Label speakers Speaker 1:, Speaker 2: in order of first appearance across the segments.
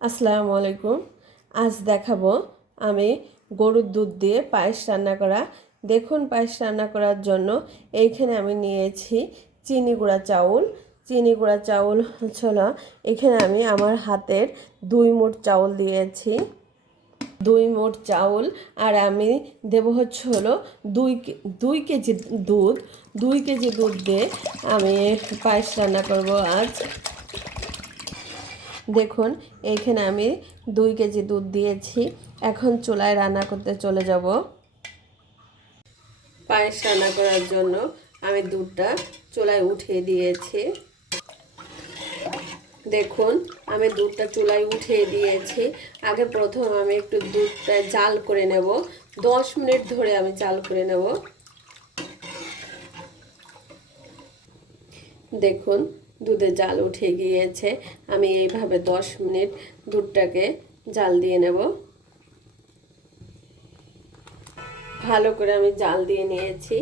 Speaker 1: আসসালামু আলাইকুম। আজ দেখাবো আমি গরুর দুধ দিয়ে পায়েস রান্না করা। দেখুন, পায়েস রান্না করার জন্য এইখানে আমি নিয়েছি চিনি গুঁড়া চাউল। চিনি গুঁড়া চাউল হলো, এখানে আমি আমার হাতের দুই মুঠ চাউল দিয়েছি। দুই মোট চাউল আর আমি দেব হচ্ছে হলো দুই দুই কেজি দুধ। দুই কেজি দুধ দিয়ে আমি পায়েস রান্না করব আজ। দেখুন এইখানে আমি দুই কেজি দুধ দিয়েছি। এখন চুলায় রান্না করতে চলে যাব। পায়েস রান্না করার জন্য আমি দুধটা চুলায় উঠিয়ে দিয়েছি। দেখুন, আমি দুধটা চুলায় উঠিয়ে দিয়েছি। আগে প্রথম আমি একটু দুধটা জাল করে নেব। দশ মিনিট ধরে আমি জাল করে নেব। দেখুন দুধে জাল উঠে গিয়েছে। আমি এইভাবে দশ মিনিট দুধটাকে জাল দিয়ে নেব। ভালো করে আমি জাল দিয়ে নিয়েছি।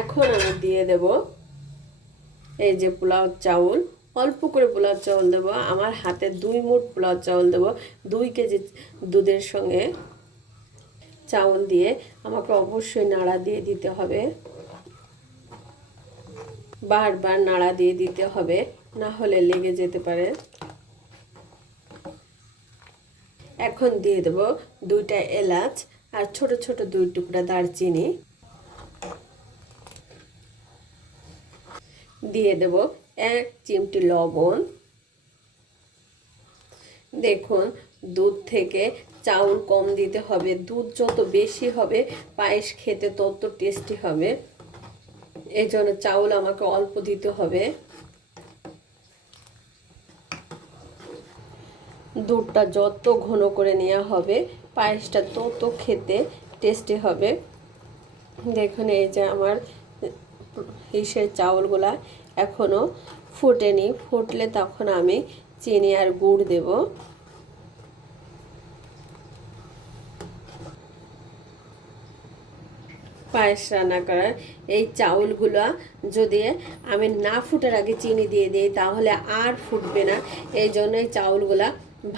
Speaker 1: এখন আমি দিয়ে দেব এই যে পোলাও চাউল। অল্প করে পোলাও চাউল দেবো। আমার হাতে দুই মুঠ পোলাও চাউল দেবো। দুই কেজি দুধের সঙ্গে চাউল দিয়ে আমাকে অবশ্যই নাড়া দিয়ে দিতে হবে। বারবার নাড়া দিয়ে দিতে হবে। না হলে লেগে যেতে পারে। এখন দিয়ে দেব দুইটা এলাচ আর ছোট ছোট দুই টুকরা দারচিনি। দিয়ে দেব এক চিমটি লবণ। দেখুন, দুধ থেকে চাউল কম দিতে হবে। দুধ যত বেশি হবে, পায়েস খেতে তত টেস্টি হবে। এই জন্য চাউল আমাকে অল্প দিতে হবে। দুধটা যত ঘন করে নেওয়া হবে, পায়েসটা তত খেতে টেস্টি হবে। দেখুন, এই যে আমার ইসের চাউলগুলা এখনও ফুটেনি। ফুটলে তখন আমি চিনি আর গুড় দেব। পায়েস রান্না করার এই চাউলগুলো যদি আমি না ফুটার আগে চিনি দিয়ে দিই, তাহলে আর ফুটবে না। এই জন্য এই চাউলগুলা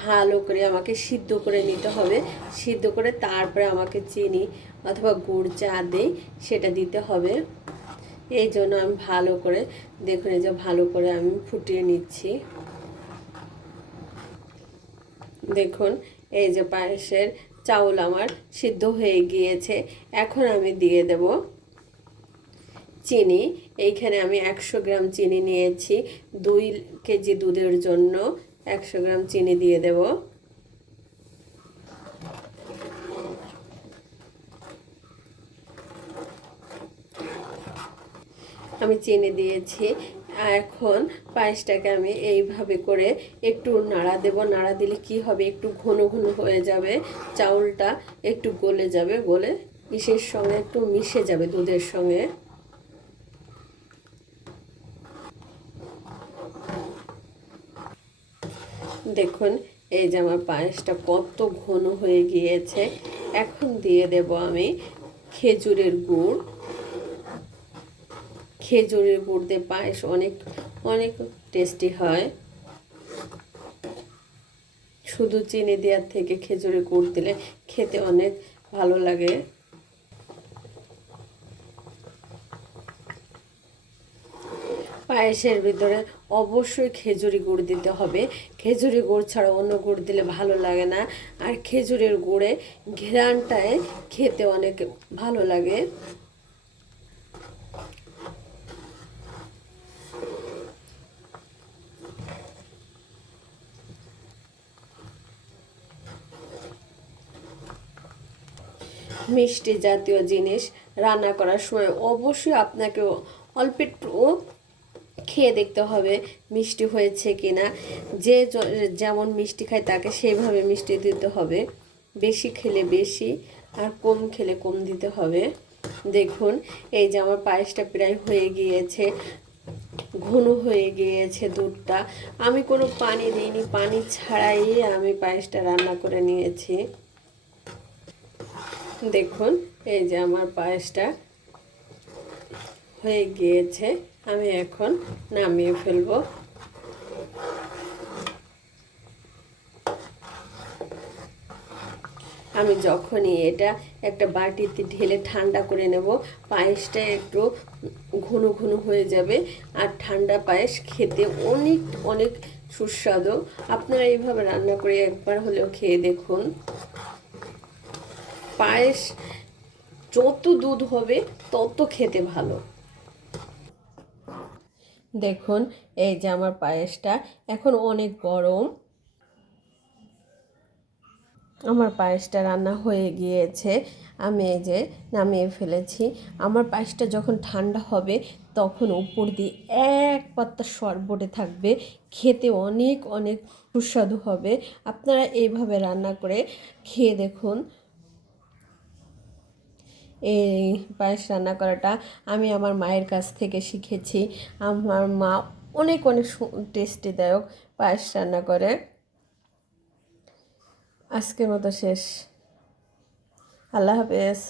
Speaker 1: ভালো করে আমাকে সিদ্ধ করে নিতে হবে। সিদ্ধ করে তারপরে আমাকে চিনি অথবা গুড় চা দিই সেটা দিতে হবে। এই জন্য আমি ভালো করে, দেখুন এই যে ভালো করে আমি ফুটিয়ে নিচ্ছি। দেখুন এই যে পায়েসের চাউল আমার সিদ্ধ হয়ে গিয়েছে। এখন আমি দিয়ে দেব চিনি। এইখানে আমি একশো গ্রাম চিনি নিয়েছি। দুই কেজি দুধের জন্য একশো গ্রাম চিনি দিয়ে দেব। আমি চিনি দিয়েছি। এখন পায়েসটাকে আমি এইভাবে করে একটু নাড়া দেব। নাড়া দিলে কি হবে? একটু ঘন ঘন হয়ে যাবে। চাউলটা একটু গলে যাবে। গলে ইসের সঙ্গে একটু মিশে যাবে দুধের সঙ্গে। দেখুন, এই যে আমার পায়েসটা কত ঘন হয়ে গিয়েছে। এখন দিয়ে দেব আমি খেজুরের গুড়। খেজুরের গুড় দিয়ে পায়েস অনেক অনেক টেস্টি হয়। শুধু চিনি দেওয়ার থেকে খেজুরের গুড় দিলে খেতে অনেক ভালো লাগে। পায়েসের ভিতরে অবশ্যই খেজুরি গুড় দিতে হবে। খেজুরি গুড় ছাড়া অন্য গুড় দিলে ভালো লাগে না। আর খেজুরের গুড়ে ঘেরানটায় খেতে অনেক ভালো লাগে। মিষ্টি জাতীয় জিনিস রান্না করার সময় অবশ্যই আপনাকে অল্প একটু খেয়ে দেখতে হবে মিষ্টি হয়েছে কি না যে যেমন মিষ্টি খায় তাকে সেইভাবে মিষ্টি দিতে হবে। বেশি খেলে বেশি, আর কম খেলে কম দিতে হবে। দেখুন, এই যে আমার পায়েসটা প্রায় হয়ে গিয়েছে, ঘন হয়ে গিয়েছে দুধটা। আমি কোনো পানি দিইনি, পানি ছাড়াই আমি পায়েসটা রান্না করে নিয়েছি। দেখুন, এই যে আমার পায়েসটা হয়ে গিয়েছে, আমি এখন নামিয়ে ফেলব। আমি যখনই এটা একটা বাটিতে ঢেলে ঠান্ডা করে নেব, পায়েসটা একটু ঘন ঘন হয়ে যাবে, আর ঠান্ডা পায়েস খেতে অনেক অনেক সুস্বাদু। আপনারা এইভাবে রান্না করে একবার হলেও খেয়ে দেখুন। পায়েস যত দুধ হবে তত খেতে ভালো। দেখুন, এই যে আমার পায়েসটা, এখন অনেক গরম। আমার পায়েসটা রান্না হয়ে গিয়েছে। আমি এই যে নামিয়ে ফেলেছি। আমার পায়েসটা যখন ঠান্ডা হবে, তখন উপর দিয়ে এক পাত্তা শরবটে থাকবে। খেতে অনেক অনেক সুস্বাদু হবে। আপনারা এইভাবে রান্না করে খেয়ে দেখুন। এই পায়েস রান্না করাটা আমি আমার মায়ের কাছ থেকে শিখেছি। আমার মা অনেক অনেক টেস্টিদায়ক পায়েস রান্না করে। আজকের মতো শেষ। আল্লাহ হাফেজ।